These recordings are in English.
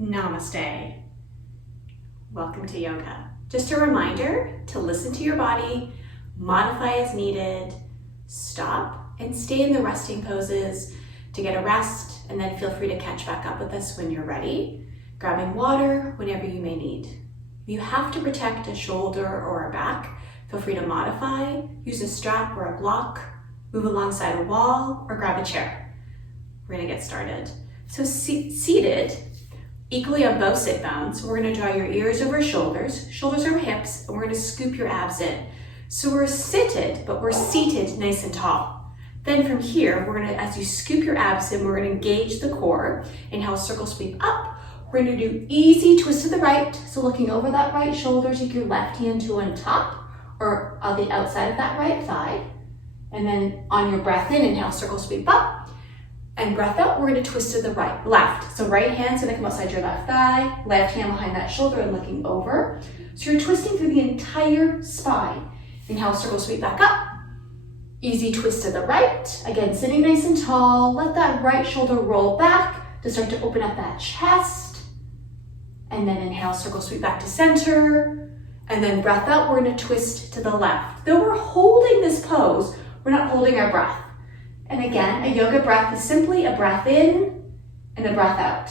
Namaste. Welcome to yoga. Just a reminder to listen to your body, modify as needed, stop and stay in the resting poses to get a rest, and then feel free to catch back up with us when you're ready, grabbing water whenever you may need. If you have to protect a shoulder or a back, feel free to modify, use a strap or a block, move alongside a wall, or grab a chair. We're gonna get started. So seated, equally on both sit bones, we're gonna draw your ears over shoulders, shoulders over hips, and we're gonna scoop your abs in. So we're seated, but we're seated nice and tall. Then from here, we're gonna, as you scoop your abs in, we're gonna engage the core. Inhale, circle sweep up. We're gonna do easy twist to the right. So looking over that right shoulder, take your left hand to on top or on the outside of that right thigh. And then on your breath in, inhale, circle sweep up. And breath out, we're gonna twist to the right, left. So right hand's gonna come outside your left thigh, left hand behind that shoulder and looking over. So you're twisting through the entire spine. Inhale, circle sweep back up. Easy twist to the right. Again, sitting nice and tall. Let that right shoulder roll back to start to open up that chest. And then inhale, circle sweep back to center. And then breath out, we're gonna twist to the left. Though we're holding this pose, we're not holding our breath. And again, a yoga breath is simply a breath in and a breath out.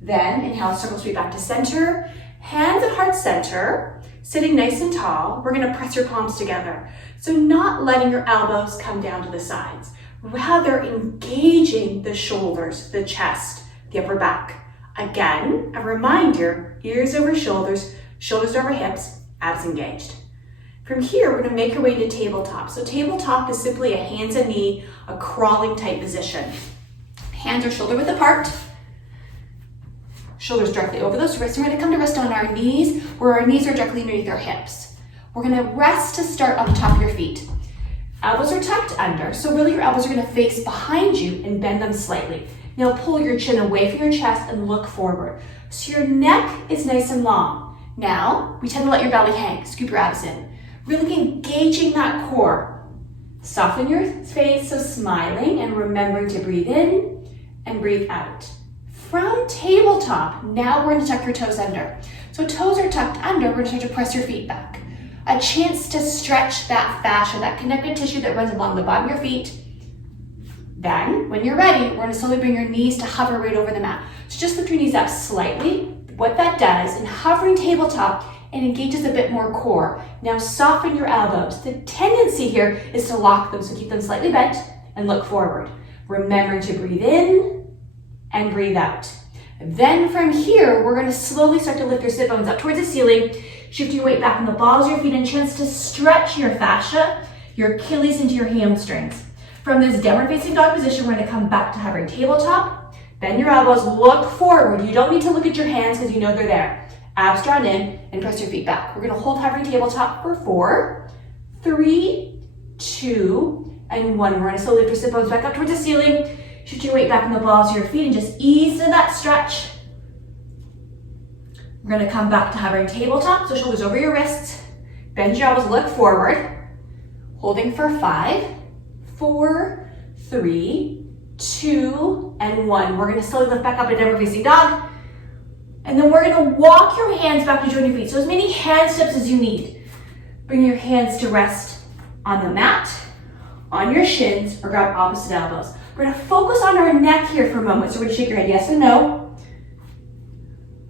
Then inhale, circle sweep back to center. Hands at heart center, sitting nice and tall. We're gonna press your palms together. So not letting your elbows come down to the sides, rather engaging the shoulders, the chest, the upper back. Again, a reminder, ears over shoulders, shoulders over hips, abs engaged. From here, we're gonna make our way to tabletop. So tabletop is simply a hands and knee, a crawling type position. Hands are shoulder width apart. Shoulders directly over those wrists. We're gonna come to rest on our knees, where our knees are directly underneath our hips. We're gonna rest to start on the top of your feet. Elbows are tucked under, so really your elbows are gonna face behind you and bend them slightly. Now pull your chin away from your chest and look forward. So your neck is nice and long. Now, we tend to let your belly hang, scoop your abs in. Really engaging that core. Soften your face, so smiling and remembering to breathe in and breathe out. From tabletop, now we're gonna tuck your toes under. So toes are tucked under, we're gonna start to press your feet back. A chance to stretch that fascia, that connective tissue that runs along the bottom of your feet. Then, when you're ready, we're gonna slowly bring your knees to hover right over the mat. So just lift your knees up slightly. What that does, in hovering tabletop, it engages a bit more core. Now soften your elbows. The tendency here is to lock them, so keep them slightly bent and look forward. Remember to breathe in and breathe out. Then from here, we're gonna slowly start to lift your sit bones up towards the ceiling, shift your weight back on the balls of your feet and chance to stretch your fascia, your Achilles into your hamstrings. From this downward facing dog position, we're gonna come back to hovering tabletop. Bend your elbows, look forward. You don't need to look at your hands because you know they're there. Abs drawn in and press your feet back. We're gonna hold hovering tabletop for 4, 3, 2, and 1. We're gonna slowly lift your sit bones back up towards the ceiling. Shift your weight back on the balls of your feet and just ease into that stretch. We're gonna come back to hovering tabletop, so shoulders over your wrists. Bend your elbows, look forward. Holding for 5, 4, 3, 2, and 1. We're gonna slowly lift back up to downward facing dog. And then we're gonna walk your hands back to join your feet. So as many hand steps as you need. Bring your hands to rest on the mat, on your shins, or grab opposite elbows. We're gonna focus on our neck here for a moment. So we're gonna shake your head yes and no.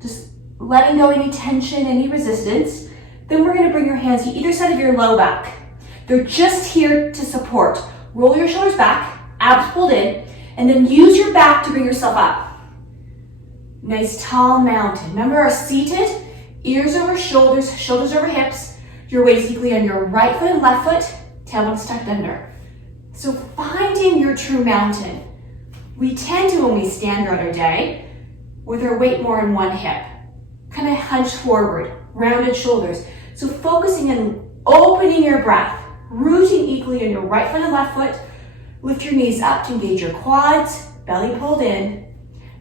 Just letting go any tension, any resistance. Then we're gonna bring your hands to either side of your low back. They're just here to support. Roll your shoulders back, abs pulled in, and then use your back to bring yourself up. Nice tall mountain. Remember our seated, ears over shoulders, shoulders over hips. Your weight is equally on your right foot and left foot, tailbone's tucked under. So finding your true mountain. We tend to, when we stand throughout our day, with our weight more in one hip, kind of hunched forward, rounded shoulders. So focusing on opening your breath, rooting equally on your right foot and left foot. Lift your knees up to engage your quads, belly pulled in.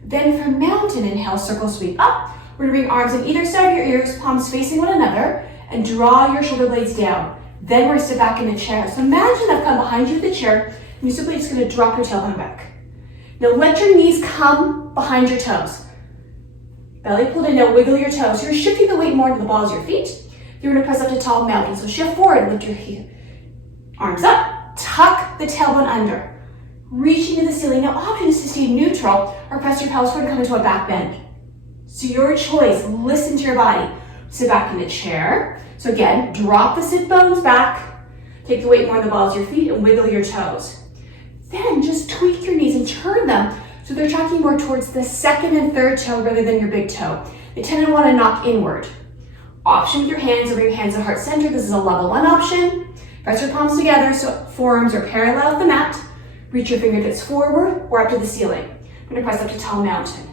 Then from mountain, inhale, circle sweep up. We're gonna bring arms on either side of your ears, palms facing one another, and draw your shoulder blades down. Then we're gonna sit back in the chair. So imagine I've come behind you with the chair, and you're simply just gonna drop your tailbone back. Now let your knees come behind your toes. Belly pulled in, now wiggle your toes. So you're shifting the weight more into the balls of your feet. You're gonna press up to tall mountain. So shift forward, lift your arms up, tuck the tailbone under. Reaching to the ceiling. Now option is to stay neutral or press your pelvis forward and come into a back bend. So your choice, listen to your body. Sit back in the chair. So again, drop the sit bones back, take the weight more in the balls of your feet and wiggle your toes. Then just tweak your knees and turn them so they're tracking more towards the second and third toe rather than your big toe. They tend to want to knock inward. Option with your hands, bring your hands to heart center. This is a level 1 option. Press your palms together so forearms are parallel with the mat. Reach your fingertips forward or up to the ceiling. I'm going to press up to tall mountain.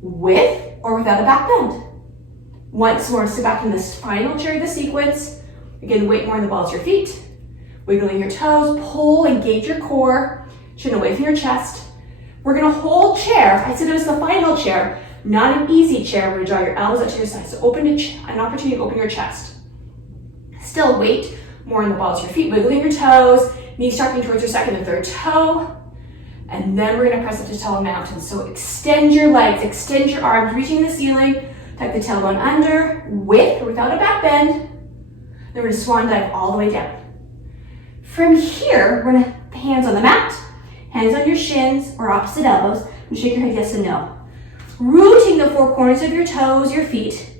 With or without a back bend. Once more, sit back in this final chair of the sequence. Again, weight more in the balls of your feet. Wiggling your toes, pull, engage your core, chin away from your chest. We're gonna hold chair. I said it was the final chair, not an easy chair. We're gonna draw your elbows up to your sides. So open an opportunity to open your chest. Still weight more in the balls of your feet, wiggling your toes, knees tucking towards your second and third toe. And then we're gonna press up to tall mountain. So extend your legs, extend your arms, reaching the ceiling, tuck the tailbone under, with or without a back bend. Then we're gonna swan dive all the way down. From here, we're gonna hands on the mat, hands on your shins or opposite elbows, and shake your head yes and no. Rooting the four corners of your toes, your feet,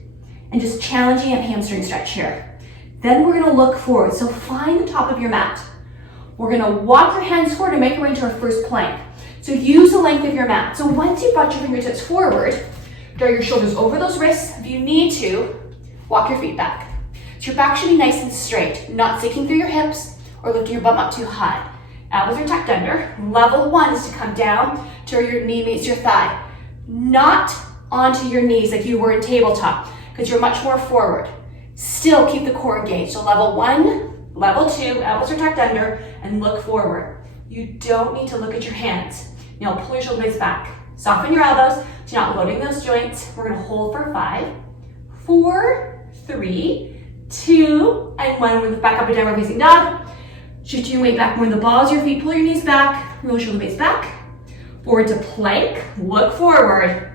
and just challenging a hamstring stretch here. Then we're gonna look forward. So find the top of your mat. We're gonna walk your hands forward and make our way into our first plank. So use the length of your mat. So once you've brought your fingertips forward, draw your shoulders over those wrists. If you need to, walk your feet back. So your back should be nice and straight, not sinking through your hips or lifting your bum up too high. Elbows are tucked under. Level 1 is to come down to where your knee meets your thigh. Not onto your knees like you were in tabletop, because you're much more forward. Still keep the core engaged. So level 1, level 2, elbows are tucked under, and look forward. You don't need to look at your hands. Now pull your shoulder blades back. Soften your elbows so you're not loading those joints. We're gonna hold for 5, 4, 3, 2, and 1. We're back up and downward facing dog. Shift your weight back more in the balls of your feet. Pull your knees back. Roll your shoulder blades back. Forward to plank. Look forward.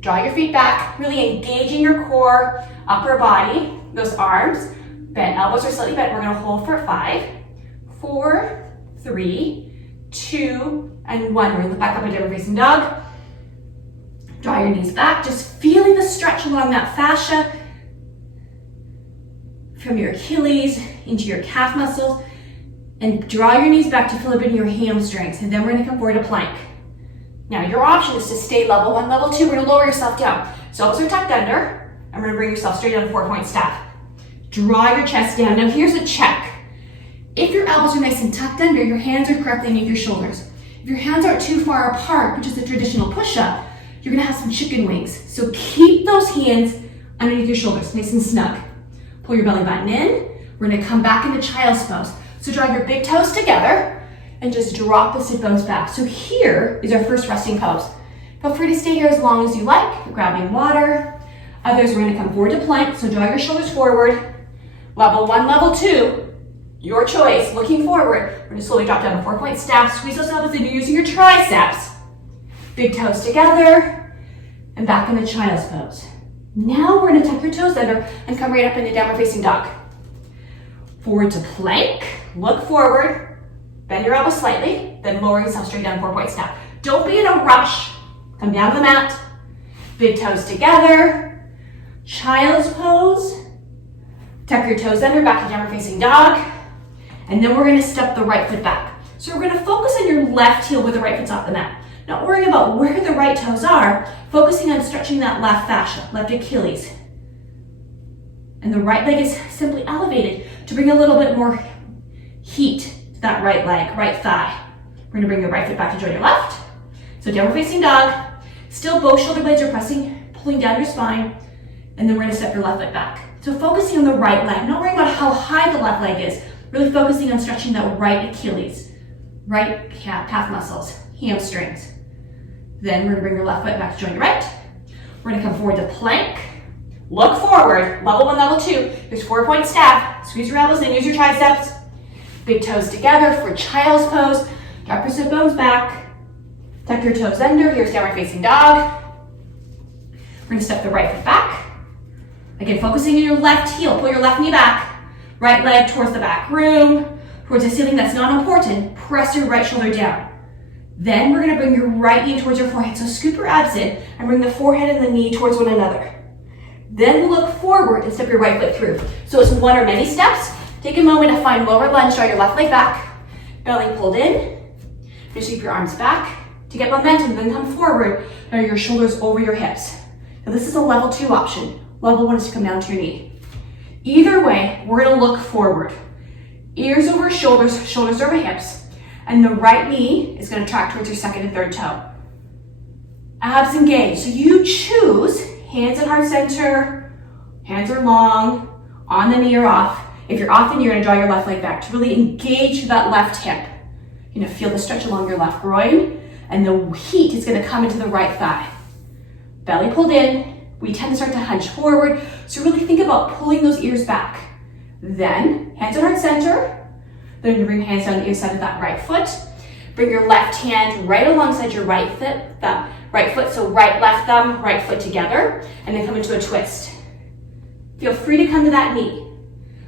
Draw your feet back. Really engaging your core, upper body. Those arms. Bent. Elbows are slightly bent. We're going to hold for 5, 4, 3, 2, and 1. We're going to back up and downward facing dog. Draw your knees back. Just feeling the stretch along that fascia from your Achilles into your calf muscles. And draw your knees back to fill up into your hamstrings. And then we're gonna come forward to plank. Now your option is to stay level 1, level 2. We're gonna lower yourself down. So elbows are tucked under. And we're gonna bring yourself straight down 4-point staff. Draw your chest down. Now here's a check. If your elbows are nice and tucked under, your hands are correctly underneath your shoulders. If your hands aren't too far apart, which is a traditional push-up, you're gonna have some chicken wings. So keep those hands underneath your shoulders, nice and snug. Pull your belly button in. We're gonna come back into child's pose. So draw your big toes together and just drop the sit bones back. So here is our first resting pose. Feel free to stay here as long as you like. You're grabbing water. Others, we're gonna come forward to plank. So draw your shoulders forward. Level 1, level 2, your choice. Looking forward, we're gonna slowly drop down a 4-point staff. Squeeze those elbows in, you're using your triceps. Big toes together and back into child's pose. Now we're gonna tuck your toes under and come right up into downward facing dog. Forward to plank. Look forward, bend your elbows slightly, then lower yourself straight down 4-point staff. Don't be in a rush. Come down to the mat. Big toes together. Child's pose. Tuck your toes under, back to downward facing dog. And then we're gonna step the right foot back. So we're gonna focus on your left heel with the right foot's off the mat. Not worrying about where the right toes are, focusing on stretching that left fascia, left Achilles. And the right leg is simply elevated to bring a little bit more heat to that right leg, right thigh. We're gonna bring your right foot back to join your left. So downward facing dog. Still both shoulder blades are pressing, pulling down your spine. And then we're gonna step your left foot back. So focusing on the right leg, not worrying about how high the left leg is, really focusing on stretching that right Achilles, right calf muscles, hamstrings. Then we're gonna bring your left foot back to join your right. We're gonna come forward to plank. Look forward, level 1, level 2. There's 4-point staff. Squeeze your elbows in, use your triceps. Big toes together for child's pose. Drop your sit bones back. Tuck your toes under. Here's downward facing dog. We're We're gonna step the right foot back. Again, focusing on your left heel. Pull your left knee back. Right leg towards the back room, towards the ceiling. That's not important. Press your right shoulder down. Then we're gonna bring your right knee towards your forehead. So scoop your abs in and bring the forehead and the knee towards one another. Then look forward and step your right foot through. So it's one or many steps. Take a moment to find lower lunge. Draw your left leg back. Belly pulled in. Just sweep your arms back to get momentum. Then come forward. Now your shoulders over your hips. Now this is a level 2 option. Level 1 is to come down to your knee. Either way, we're gonna look forward. Ears over shoulders, shoulders over hips. And the right knee is gonna track towards your second and third toe. Abs engaged. So you choose hands at heart center, hands are long, on the knee or off. If you're off, then you're gonna draw your left leg back to really engage that left hip. You're gonna feel the stretch along your left groin, and the heat is gonna come into the right thigh. Belly pulled in. We tend to start to hunch forward, so really think about pulling those ears back. Then, hands at heart center. Then you bring hands down the inside of that right foot. Bring your left hand right alongside your right foot, so right, left thumb, right foot together, and then come into a twist. Feel free to come to that knee.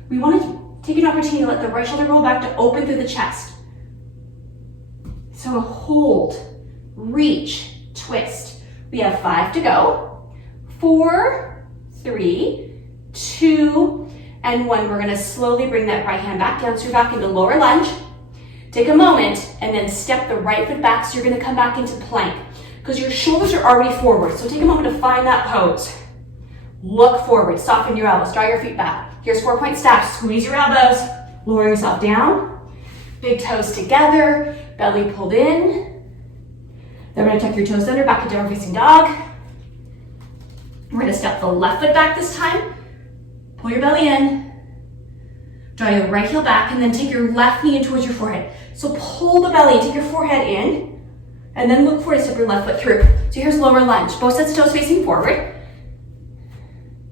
We want to take an opportunity to let the right shoulder roll back to open through the chest. So hold, reach, twist. We have 5 to go. 4, 3, 2, and 1. We're gonna slowly bring that right hand back down, so you're back into lower lunge. Take a moment and then step the right foot back, so you're gonna come back into plank because your shoulders are already forward. So take a moment to find that pose. Look forward, soften your elbows, draw your feet back. Here's 4-point stack, squeeze your elbows, lower yourself down. Big toes together, belly pulled in. Then we're gonna tuck your toes under, back to downward facing dog. We're gonna step the left foot back this time. Pull your belly in. Draw your right heel back and then take your left knee in towards your forehead. So pull the belly, take your forehead in, and then look forward to step your left foot through. So here's lower lunge. Both sets of toes facing forward.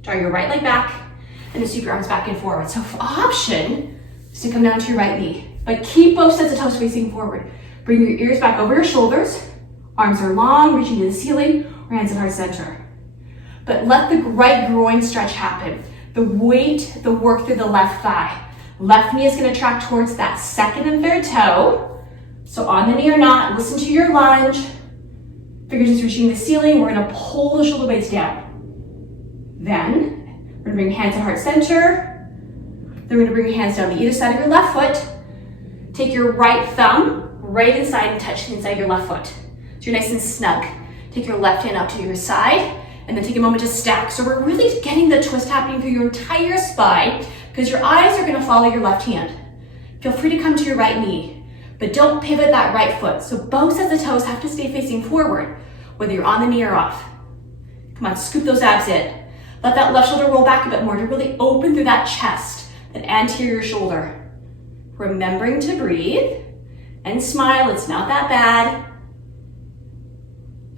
Draw your right leg back and then sweep your arms back and forward. So option is to come down to your right knee, but keep both sets of toes facing forward. Bring your ears back over your shoulders. Arms are long, reaching to the ceiling, or hands at heart center. But let the right groin stretch happen. The weight, the work through the left thigh. Left knee is gonna track towards that second and third toe. So on the knee or not, listen to your lunge. Fingers just reaching the ceiling. We're gonna pull the shoulder blades down. Then, we're gonna bring hands to heart center. Then we're gonna bring your hands down to either side of your left foot. Take your right thumb right inside and touch the inside of your left foot. So you're nice and snug. Take your left hand up to your side. And then take a moment to stack. So we're really getting the twist happening through your entire spine because your eyes are gonna follow your left hand. Feel free to come to your right knee, but don't pivot that right foot. So both sets of toes have to stay facing forward, whether you're on the knee or off. Come on, scoop those abs in. Let that left shoulder roll back a bit more to really open through that chest, that anterior shoulder. Remembering to breathe and smile, it's not that bad.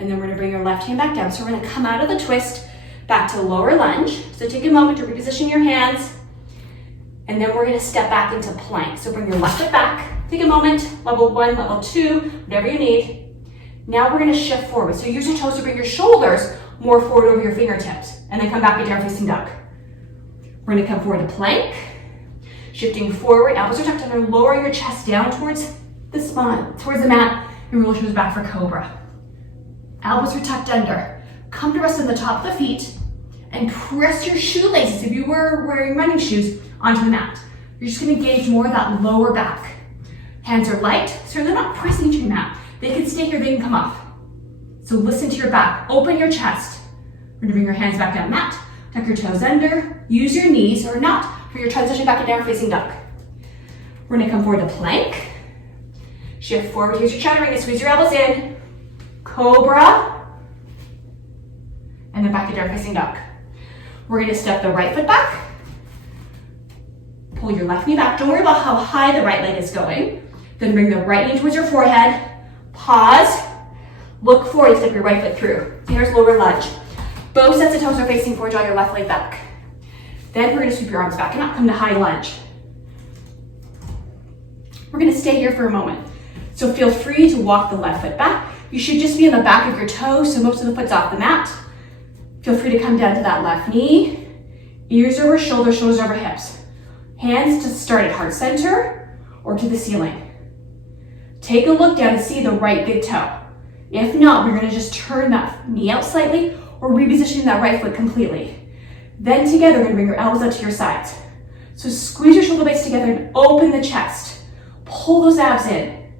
And then we're gonna bring your left hand back down. So we're gonna come out of the twist, back to lower lunge. So take a moment to reposition your hands. And then we're gonna step back into plank. So bring your left foot back. Take a moment, level 1, level 2, whatever you need. Now we're gonna shift forward. So use your toes to bring your shoulders more forward over your fingertips. And then come back to down facing dog. We're gonna come forward to plank. Shifting forward, elbows are tucked under, lower your chest down towards the spine, towards the mat, and roll your shoulders back for cobra. Elbows are tucked under. Come to rest on the top of the feet and press your shoelaces, if you were wearing running shoes, onto the mat. You're just gonna engage more of that lower back. Hands are light, so they're not pressing to your mat. They can stay here, they can come off. So listen to your back, open your chest. We're gonna bring your hands back down mat, tuck your toes under, use your knees or not for your transition back to down facing dog. We're gonna come forward to plank. Shift forward, here's your chaturanga, squeeze your elbows in. Cobra, and then back to down facing dog. We're gonna step the right foot back, pull your left knee back. Don't worry about how high the right leg is going. Then bring the right knee towards your forehead, pause, look forward, step your right foot through. Here's lower lunge. Both sets of toes are facing forward, draw your left leg back. Then we're gonna sweep your arms back and up, come to high lunge. We're gonna stay here for a moment. So feel free to walk the left foot back. You should just be on the back of your toes, so most of the foot's off the mat. Feel free to come down to that left knee, ears over shoulders, shoulders over hips. Hands to start at heart center or to the ceiling. Take a look down to see the right big toe. If not, we're gonna just turn that knee out slightly or repositioning that right foot completely. Then together, we're gonna bring your elbows out to your sides. So squeeze your shoulder blades together and open the chest. Pull those abs in.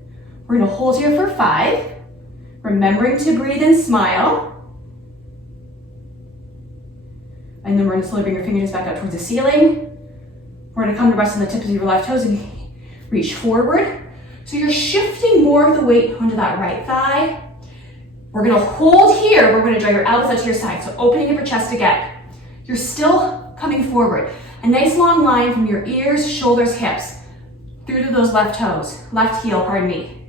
We're gonna hold here for 5, remembering to breathe and smile. And then we're gonna slowly bring your fingertips back out towards the ceiling. We're gonna come to rest on the tips of your left toes and reach forward. So you're shifting more of the weight onto that right thigh. We're gonna hold here. We're gonna draw your elbows out to your side. So opening up your chest again. You're still coming forward. A nice long line from your ears, shoulders, hips, through to those left toes, left heel, pardon me.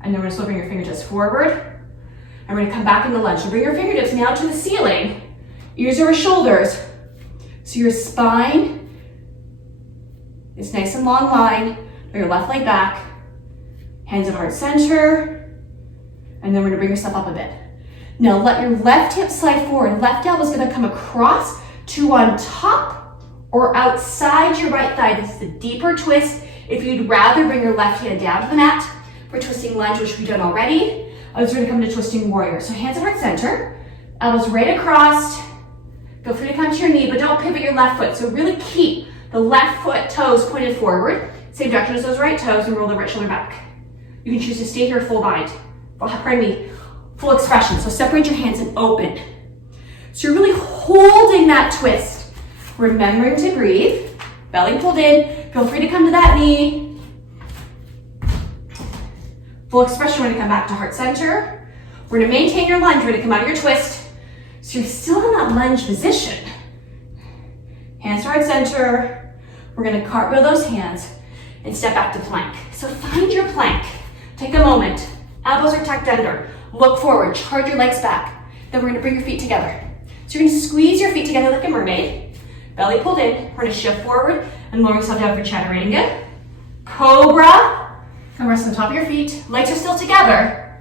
And then we're gonna slowly bring your fingertips forward. And we're gonna come back into lunge. So bring your fingertips now to the ceiling, ears over shoulders. So your spine is nice and long line. Draw your left leg back, hands at heart center. And then we're gonna bring yourself up a bit. Now let your left hip slide forward. Left elbow is gonna come across to on top or outside your right thigh. This is the deeper twist. If you'd rather bring your left hand down to the mat for twisting lunge, which we've done already, I was gonna come to twisting warrior. So hands at heart center, elbows right across. Feel free to come to your knee, but don't pivot your left foot. So really keep the left foot toes pointed forward, same direction as those right toes, and roll the right shoulder back. You can choose to stay here full bind, full expression. So separate your hands and open. So you're really holding that twist. Remembering to breathe, belly pulled in. Feel free to come to that knee. Full expression, we're gonna come back to heart center. We're gonna maintain your lunge, we're gonna come out of your twist. So you're still in that lunge position. Hands to heart center. We're gonna cartwheel those hands and step back to plank. So find your plank. Take a moment. Elbows are tucked under. Look forward, charge your legs back. Then we're gonna bring your feet together. So you're gonna squeeze your feet together like a mermaid. Belly pulled in. We're gonna shift forward and lower yourself down for chaturanga. Cobra. Come rest on the top of your feet. Legs are still together.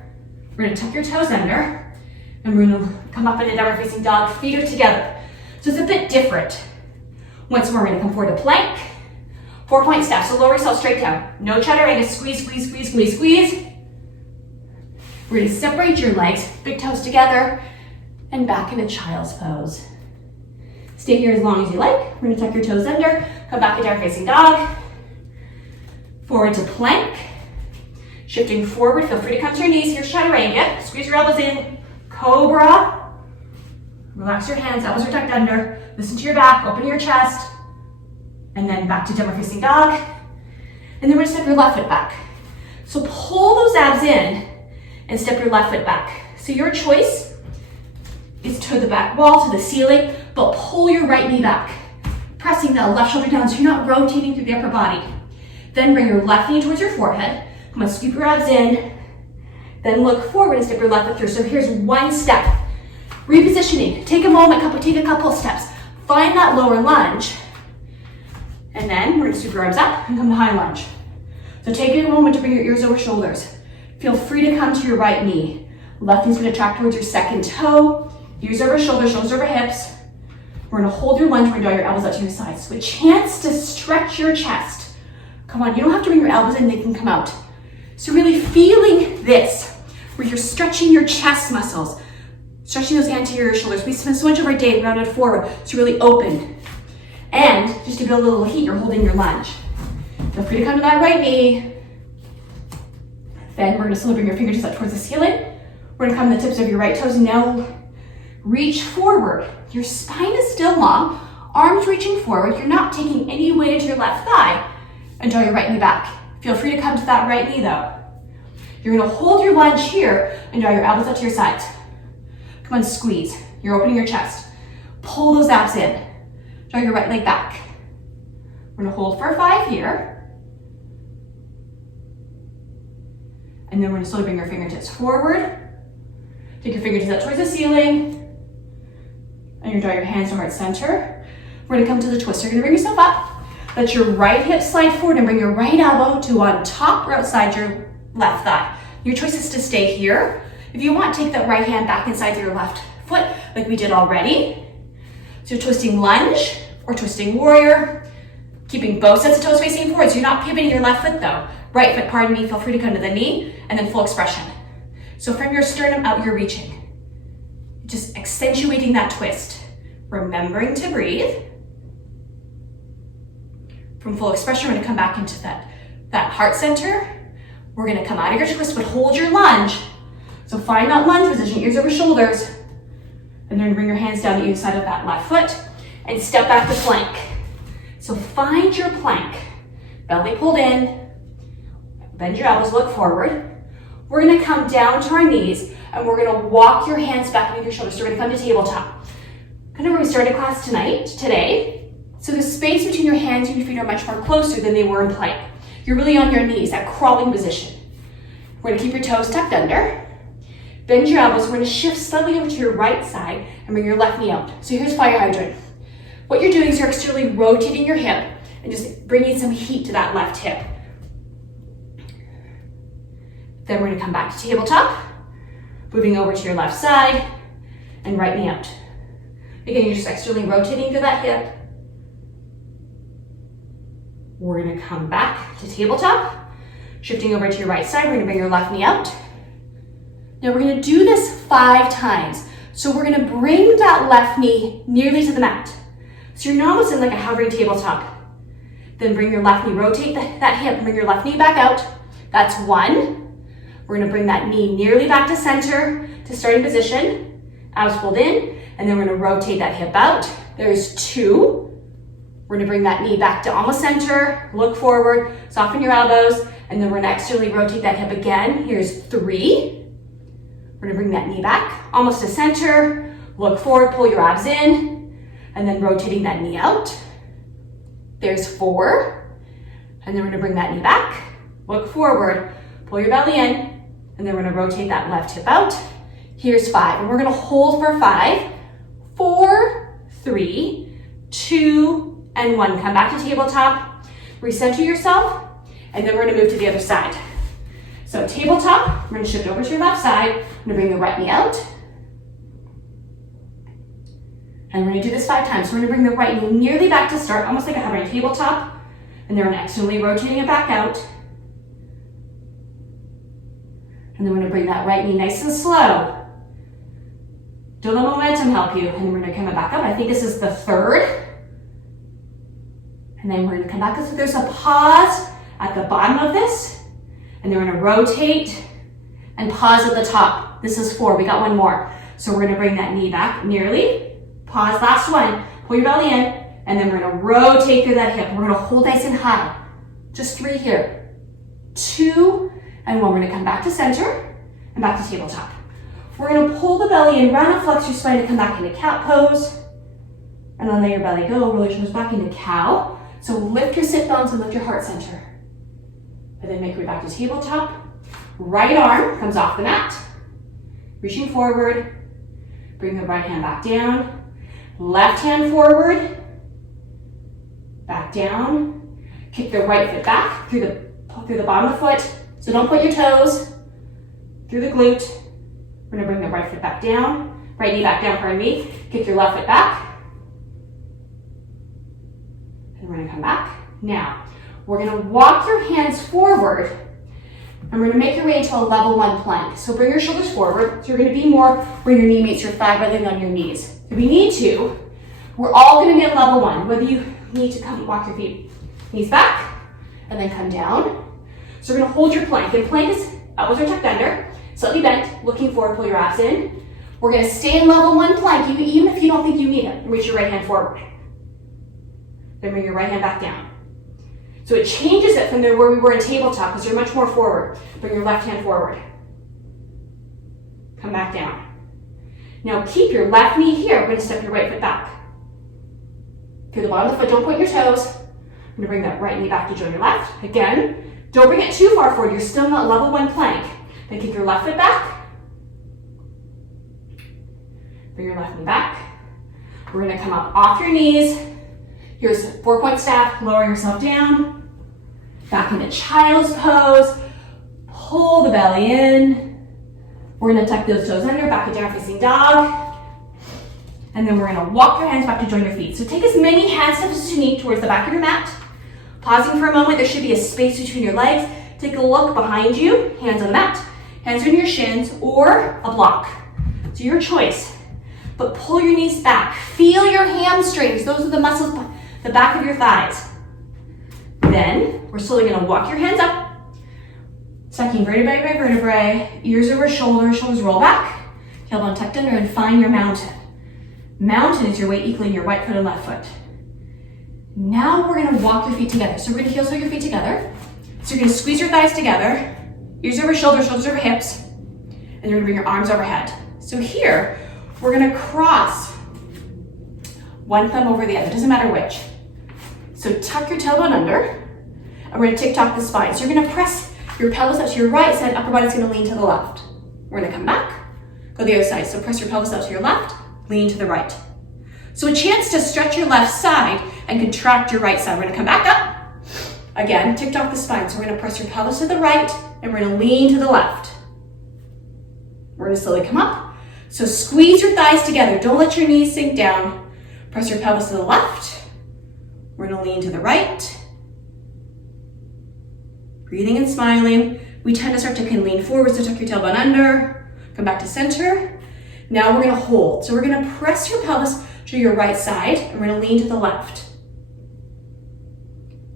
We're gonna tuck your toes under. And we're gonna come up into downward facing dog. Feet are together. So it's a bit different. Once more, we're gonna come forward to plank. 4-point step, so lower yourself straight down. No chaturanga, squeeze, squeeze, squeeze, squeeze, squeeze. We're gonna separate your legs, big toes together, and back into child's pose. Stay here as long as you like. We're gonna tuck your toes under, come back to downward facing dog. Forward to plank. Shifting forward, feel free to come to your knees. Here's chaturanga, squeeze your elbows in. Cobra. Relax your hands, elbows are tucked under. Listen to your back, open your chest. And then back to downward facing dog. And then we're gonna step your left foot back. So pull those abs in and step your left foot back. So your choice is to the back wall, to the ceiling, but pull your right knee back. Pressing that left shoulder down so you're not rotating through the upper body. Then bring your left knee towards your forehead. Come on, scoop your abs in. Then look forward and step your left foot through. So here's one step. Repositioning. Take a moment, take a couple of steps. Find that lower lunge. And then we're gonna scoop your arms up and come to high lunge. So take a moment to bring your ears over shoulders. Feel free to come to your right knee. Left knee's gonna track towards your second toe. Ears over shoulders, shoulders over hips. We're gonna hold your lunge, we're gonna draw your elbows out to your sides. So a chance to stretch your chest. Come on, you don't have to bring your elbows in, they can come out. So really feeling this, where you're stretching your chest muscles, stretching those anterior shoulders. We spend so much of our day rounded forward, so really open. And just to build a little heat, you're holding your lunge. Feel free to come to that right knee. Then we're gonna slowly bring your fingertips up towards the ceiling. We're gonna come to the tips of your right toes and now reach forward. Your spine is still long, arms reaching forward. You're not taking any weight into your left thigh. And draw your right knee back. Feel free to come to that right knee though. You're gonna hold your lunge here and draw your elbows out to your sides. Come on, squeeze. You're opening your chest. Pull those abs in. Draw your right leg back. We're gonna hold for 5 here. And then we're gonna slowly bring your fingertips forward. Take your fingertips up towards the ceiling. And you're gonna draw your hands to heart center. We're gonna come to the twist. You're gonna bring yourself up. Let your right hip slide forward and bring your right elbow to on top or outside your left thigh. Your choice is to stay here. If you want, take that right hand back inside your left foot like we did already. So twisting lunge or twisting warrior, keeping both sets of toes facing forward. So you're not pivoting your left foot though. Right foot, pardon me, feel free to come to the knee and then full expression. So from your sternum out, you're reaching. Just accentuating that twist. Remembering to breathe. From full expression, we're gonna come back into that heart center. We're gonna come out of your twist, but hold your lunge. So find that lunge position, ears over shoulders. And then bring your hands down the inside of that left foot and step back to plank. So find your plank. Belly pulled in. Bend your elbows, look forward. We're gonna come down to our knees and we're gonna walk your hands back underneath your shoulders. So we're gonna come to tabletop. Kind of where we started class today. So the space between your hands and your feet are much more closer than they were in plank. You're really on your knees, that crawling position. We're gonna keep your toes tucked under. Bend your elbows. We're gonna shift slightly over to your right side and bring your left knee out. So here's fire hydrant. What you're doing is you're externally rotating your hip and just bringing some heat to that left hip. Then we're gonna come back to tabletop, moving over to your left side and right knee out. Again, you're just externally rotating through that hip. We're gonna come back to tabletop, shifting over to your right side. We're gonna bring your left knee out. Now we're gonna do this 5 times. So we're gonna bring that left knee nearly to the mat. So you're almost in like a hovering tabletop. Then bring your left knee, rotate that hip, bring your left knee back out. That's 1. We're gonna bring that knee nearly back to center, to starting position. Abs pulled in, and then we're gonna rotate that hip out. There's 2. We're gonna bring that knee back to almost center, look forward, soften your elbows, and then we're gonna externally rotate that hip again. Here's 3. We're gonna bring that knee back, almost to center, look forward, pull your abs in, and then rotating that knee out. There's 4. And then we're gonna bring that knee back, look forward, pull your belly in, and then we're gonna rotate that left hip out. Here's 5, and we're gonna hold for 5, 4, 3, 2, and 1. Come back to tabletop, recenter yourself, and then we're gonna move to the other side. So tabletop, we're gonna shift over to your left side. I'm gonna bring the right knee out. And we're gonna do this 5 times. So we're gonna bring the right knee nearly back to start, almost like a hovering tabletop. And then we're externally rotating it back out. And then we're gonna bring that right knee nice and slow. Don't let momentum help you. And then we're gonna come back up. I think this is the 3rd. And then we're gonna come back up. So there's a pause at the bottom of this. And then we're gonna rotate and pause at the top. This is 4, we got 1 more. So we're gonna bring that knee back nearly. Pause, last one. Pull your belly in. And then we're gonna rotate through that hip. We're gonna hold nice and high. Just 3 here. 2, and 1. We're gonna come back to center and back to tabletop. We're gonna pull the belly in, round and flex your spine to come back into cat pose. And then let your belly go, roll your shoulders back into cow. So lift your sit bones and lift your heart center. And then make your way back to tabletop. Right arm comes off the mat. Reaching forward. Bring the right hand back down. Left hand forward. Back down. Kick the right foot back through the bottom of the foot. So don't put your toes through the glute. We're gonna bring the right foot back down. Right knee back down, pardon me. Kick your left foot back. And we're gonna come back. Now, we're gonna walk your hands forward and we're gonna make your way into a level 1 plank. So bring your shoulders forward. So you're gonna be more where your knee meets your thigh rather than on your knees. If we need to, we're all gonna be at level 1. Whether you need to come walk your feet, knees back, and then come down. So we're gonna hold your plank. And plank is elbows are tucked under, slightly bent, looking forward, pull your abs in. We're gonna stay in level 1 plank, even if you don't think you need it. Reach your right hand forward. Then bring your right hand back down. So it changes it from where we were in tabletop because you're much more forward. Bring your left hand forward. Come back down. Now keep your left knee here. We're gonna step your right foot back. Through the bottom of the foot, don't point your toes. I'm gonna bring that right knee back to join your left. Again, don't bring it too far forward. You're still not level 1 plank. Then kick your left foot back. Bring your left knee back. We're gonna come up off your knees. Here's 4-point staff, lower yourself down. Back into child's pose. Pull the belly in. We're gonna tuck those toes under, back it down, facing dog. And then we're gonna walk your hands back to join your feet. So take as many hand steps as you need towards the back of your mat. Pausing for a moment, there should be a space between your legs. Take a look behind you, hands on the mat, hands on your shins, or a block. So your choice. But pull your knees back. Feel your hamstrings. Those are the muscles, the back of your thighs. Then we're slowly gonna walk your hands up, sucking vertebrae by vertebrae, ears over shoulders, shoulders roll back, tailbone tucked under, and find your mountain. Mountain is your weight equaling your right foot and left foot. Now we're gonna walk your feet together. So we're gonna heel toe your feet together. So you're gonna squeeze your thighs together, ears over shoulders, shoulders over hips, and you're gonna bring your arms overhead. So here, we're gonna cross one thumb over the other, doesn't matter which. So tuck your tailbone under, and we're gonna tick-tock the spine. So you're gonna press your pelvis up to your right side, upper body's gonna lean to the left. We're gonna come back, go the other side. So press your pelvis out to your left, lean to the right. So a chance to stretch your left side and contract your right side. We're gonna come back up. Again, tick-tock the spine. So we're gonna press your pelvis to the right, and we're gonna lean to the left. We're gonna slowly come up. So squeeze your thighs together. Don't let your knees sink down. Press your pelvis to the left. We're gonna lean to the right. Breathing and smiling. We tend to start to lean forward, so tuck your tailbone under. Come back to center. Now we're gonna hold. So we're gonna press your pelvis to your right side, and we're gonna lean to the left.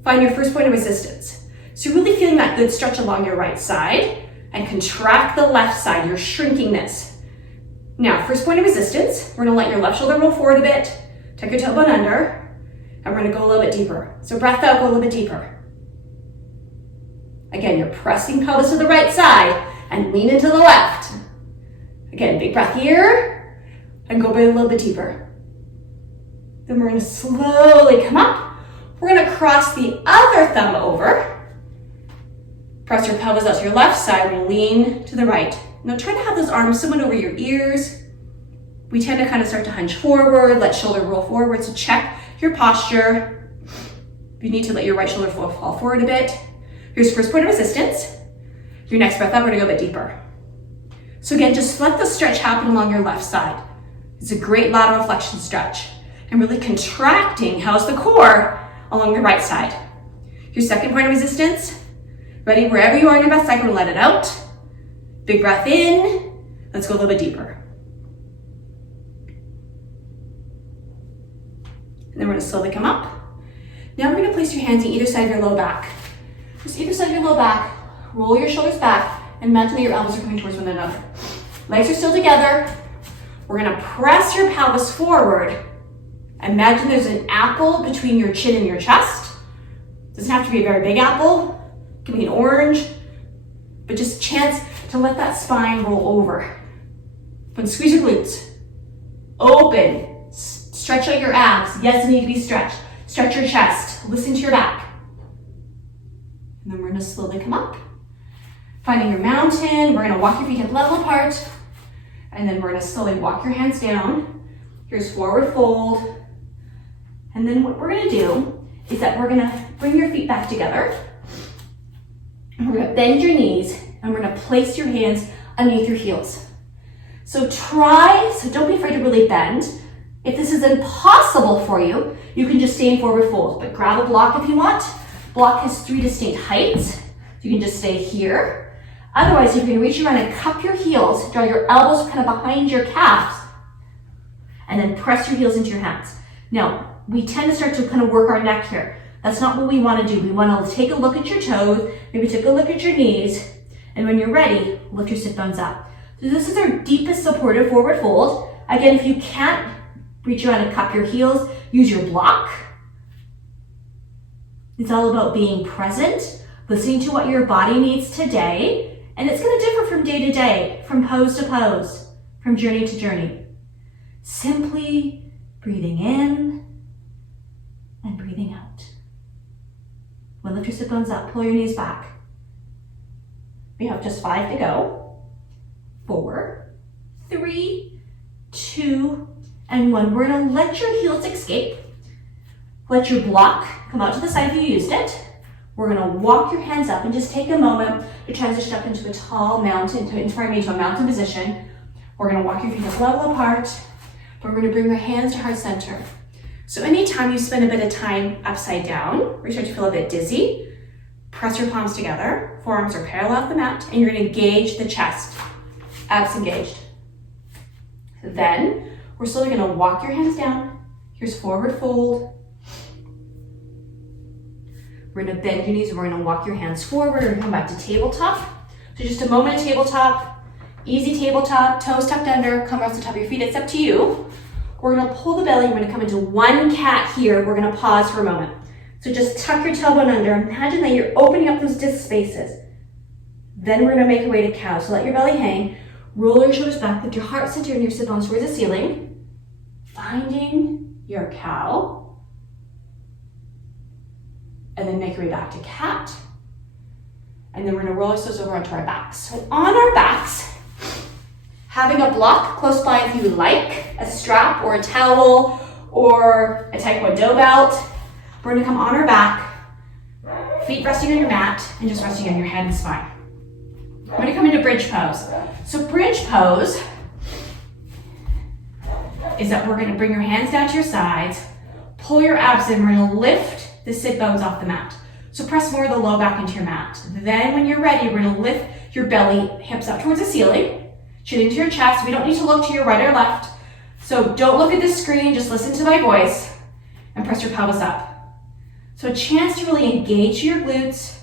Find your first point of resistance. So you're really feeling that good stretch along your right side, and contract the left side. You're shrinking this. Now, first point of resistance, we're gonna let your left shoulder roll forward a bit, tuck your tailbone under, and we're gonna go a little bit deeper. So breath out, go a little bit deeper. Again, you're pressing pelvis to the right side and lean into the left. Again, big breath here, and go a little bit deeper. Then we're gonna slowly come up. We're gonna cross the other thumb over. Press your pelvis out to your left side, we're gonna lean to the right. Now try to have those arms somewhat over your ears. We tend to kind of start to hunch forward, let shoulder roll forward, so check your posture. You need to let your right shoulder fall forward a bit. Here's first point of resistance. Your next breath out, we're gonna go a bit deeper. So again, just let the stretch happen along your left side. It's a great lateral flexion stretch. And really contracting, how's the core along the right side. Your second point of resistance. Ready, wherever you are in your breath cycle, let it out. Big breath in. Let's go a little bit deeper. And then we're gonna slowly come up. Now we're gonna place your hands on either side of your low back. Just either side of your low back, roll your shoulders back, and imagine that your elbows are coming towards one another. Legs are still together. We're gonna press your pelvis forward. Imagine there's an apple between your chin and your chest. Doesn't have to be a very big apple. It can be an orange, but just a chance to let that spine roll over. Then squeeze your glutes. Open. Stretch out your abs. Yes, they need to be stretched. Stretch your chest. Listen to your back. And then we're gonna slowly come up. Finding your mountain. We're gonna walk your feet hip level apart. And then we're gonna slowly walk your hands down. Here's forward fold. And then what we're gonna do is that we're gonna bring your feet back together. And we're gonna bend your knees, and we're gonna place your hands underneath your heels. So don't be afraid to really bend. If this is impossible for you, you can just stay in forward fold, but grab a block if you want. Block has 3 distinct heights. So you can just stay here. Otherwise, you can reach around and cup your heels, draw your elbows kind of behind your calves, and then press your heels into your hands. Now, we tend to start to kind of work our neck here. That's not what we want to do. We want to take a look at your toes, maybe take a look at your knees, and when you're ready, lift your sit bones up. So this is our deepest supportive forward fold. Again, if you can't reach around and cup your heels, use your block. It's all about being present, listening to what your body needs today, and it's going to differ from day to day, from pose to pose, from journey to journey. Simply breathing in and breathing out. We'll lift your sit bones up, pull your knees back. We have just 5 to go. 4, 3, 2, and 1. We're gonna let your heels escape. Let your block come out to the side if you used it. We're gonna walk your hands up and just take a moment to transition up into a tall mountain, into a mountain position. We're gonna walk your feet up level apart. We're gonna bring your hands to heart center. So anytime you spend a bit of time upside down, or you start to feel a bit dizzy, press your palms together, forearms are parallel off the mat, and you're gonna engage the chest, abs engaged. Then, we're slowly gonna walk your hands down. Here's forward fold. We're gonna bend your knees, and we're gonna walk your hands forward. We're gonna come back to tabletop. So just a moment of tabletop, easy tabletop, toes tucked under, come across the top of your feet, it's up to you. We're gonna pull the belly, we're gonna come into one cat here. We're gonna pause for a moment. So just tuck your tailbone under. Imagine that you're opening up those disc spaces. Then we're gonna make our way to cow. So let your belly hang, roll your shoulders back, lift your heart center and your sit bones towards the ceiling. Finding your cow. And then make your way back to cat. And then we're gonna roll ourselves over onto our backs. So on our backs, having a block close by if you like, a strap or a towel or a taekwondo belt. We're gonna come on our back, feet resting on your mat and just resting on your head and spine. We're gonna come into bridge pose. So bridge pose is that we're gonna bring your hands down to your sides, pull your abs in, we're gonna lift the sit bones off the mat. So press more of the low back into your mat. Then when you're ready, we're gonna lift your belly, hips up towards the ceiling, chin into your chest. We don't need to look to your right or left. So don't look at the screen, just listen to my voice and press your pelvis up. So a chance to really engage your glutes,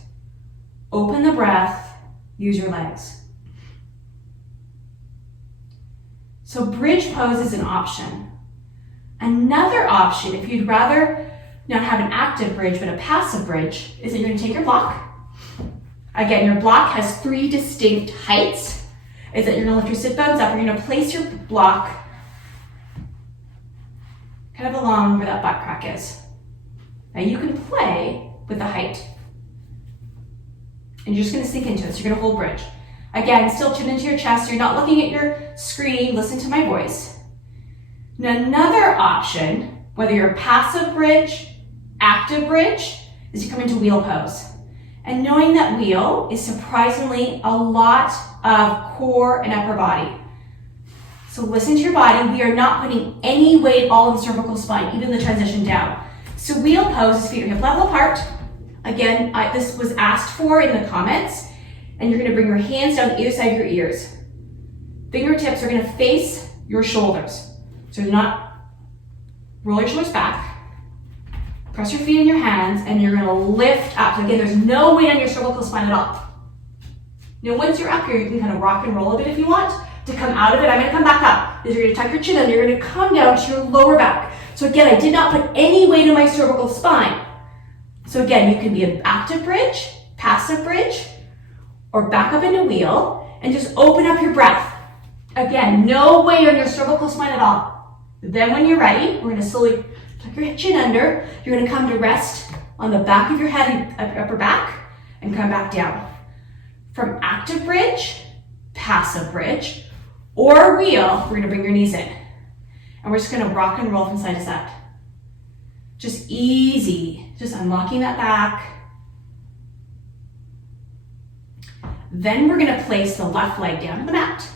open the breath, use your legs. So bridge pose is an option. Another option, if you'd rather not have an active bridge but a passive bridge, is that you're gonna take your block. Again, your block has 3 distinct heights. Is that you're gonna lift your sit bones up, you're gonna place your block kind of along where that butt crack is. Now you can play with the height. And you're just gonna sink into it, so you're gonna hold bridge. Again, still chin into your chest, you're not looking at your screen, listen to my voice. Now another option, whether you're a passive bridge, active bridge, is you come into wheel pose. And knowing that wheel is surprisingly a lot of core and upper body. So listen to your body. We are not putting any weight all in the cervical spine, even the transition down. So wheel pose is feet are hip level apart. Again, this was asked for in the comments. And you're gonna bring your hands down either side of your ears. Fingertips are gonna face your shoulders. So do not roll your shoulders back. Press your feet in your hands and you're gonna lift up. So again, there's no weight on your cervical spine at all. Now once you're up here, you can kind of rock and roll a bit if you want. To come out of it, I'm gonna come back up. You're gonna tuck your chin in, you're gonna come down to your lower back. So again, I did not put any weight on my cervical spine. So again, you can be an active bridge, passive bridge, or back up into wheel and just open up your breath. Again, no weight on your cervical spine at all. Then when you're ready, we're gonna slowly tuck your chin under. You're gonna come to rest on the back of your head, upper back, and come back down. From active bridge, passive bridge, or wheel, we're gonna bring your knees in. And we're just gonna rock and roll from side to side. Just easy, just unlocking that back. Then we're gonna place the left leg down on the mat.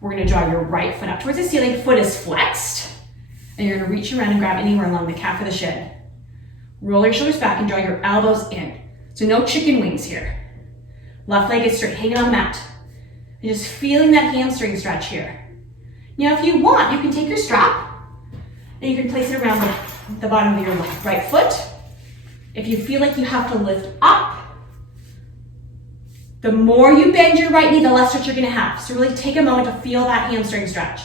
We're gonna draw your right foot up towards the ceiling, foot is flexed, and you're gonna reach around and grab anywhere along the calf or the shin. Roll your shoulders back and draw your elbows in. So no chicken wings here. Left leg is straight, hanging on the mat. And just feeling that hamstring stretch here. Now if you want, you can take your strap and you can place it around the bottom of your right foot. If you feel like you have to lift up, the more you bend your right knee, the less stretch you're gonna have. So really take a moment to feel that hamstring stretch.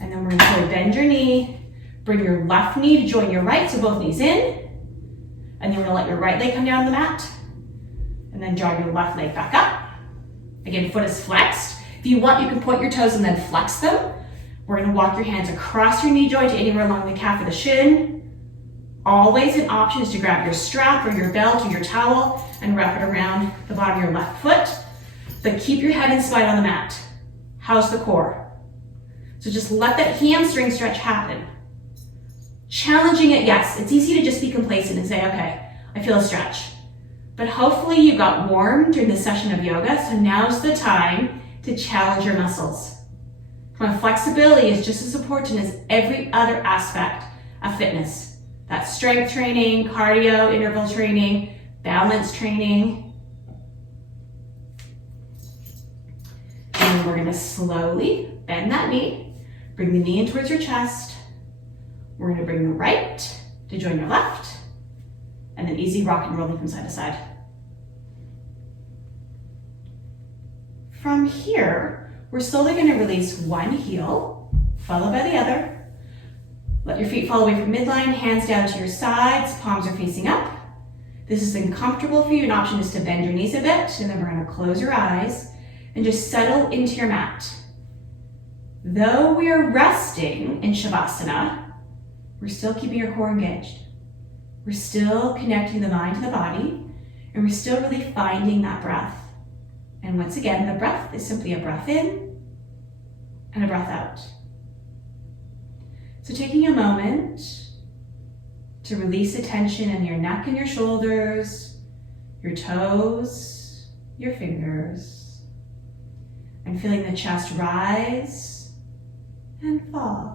And then we're gonna slowly bend your knee, bring your left knee to join your right, so both knees in. And then we're gonna let your right leg come down on the mat. And then draw your left leg back up. Again, foot is flexed. If you want, you can point your toes and then flex them. We're gonna walk your hands across your knee joint to anywhere along the calf or the shin. Always an option is to grab your strap or your belt or your towel and wrap it around the bottom of your left foot. But keep your head and spine on the mat. How's the core? So just let that hamstring stretch happen. Challenging it, yes. It's easy to just be complacent and say, okay, I feel a stretch. But hopefully you got warm during the session of yoga, so now's the time to challenge your muscles. Come on, flexibility is just as important as every other aspect of fitness. That's strength training, cardio, interval training, balance training. And we're gonna slowly bend that knee, bring the knee in towards your chest. We're gonna bring the right to join your left, and then easy rock and rolling from side to side. From here, we're slowly gonna release one heel, followed by the other. Let your feet fall away from midline, hands down to your sides, palms are facing up. This is uncomfortable for you. An option is to bend your knees a bit, and then we're gonna close your eyes and just settle into your mat. Though we are resting in Shavasana, we're still keeping your core engaged. We're still connecting the mind to the body, and we're still really finding that breath. And once again, the breath is simply a breath in and a breath out. So taking a moment to release the tension in your neck and your shoulders, your toes, your fingers, and feeling the chest rise and fall.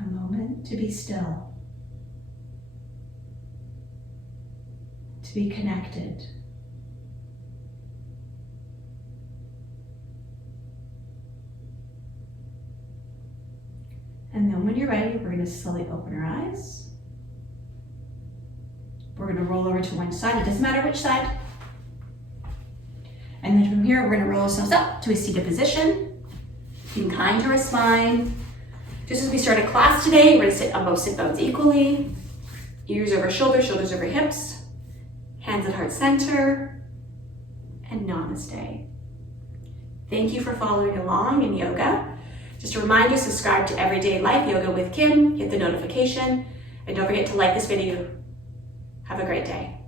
A moment to be still, to be connected. And then when you're ready, we're going to slowly open our eyes. We're going to roll over to one side. It doesn't matter which side. And then from here, we're going to roll ourselves up to a seated position, being kind to our spine. Just as we started class today, we're going to sit on both sit bones equally. Ears over shoulders, shoulders over hips. Hands at heart center. And namaste. Thank you for following along in yoga. Just a reminder, subscribe to Everyday Life Yoga with Kim, hit the notification, and don't forget to like this video. Have a great day.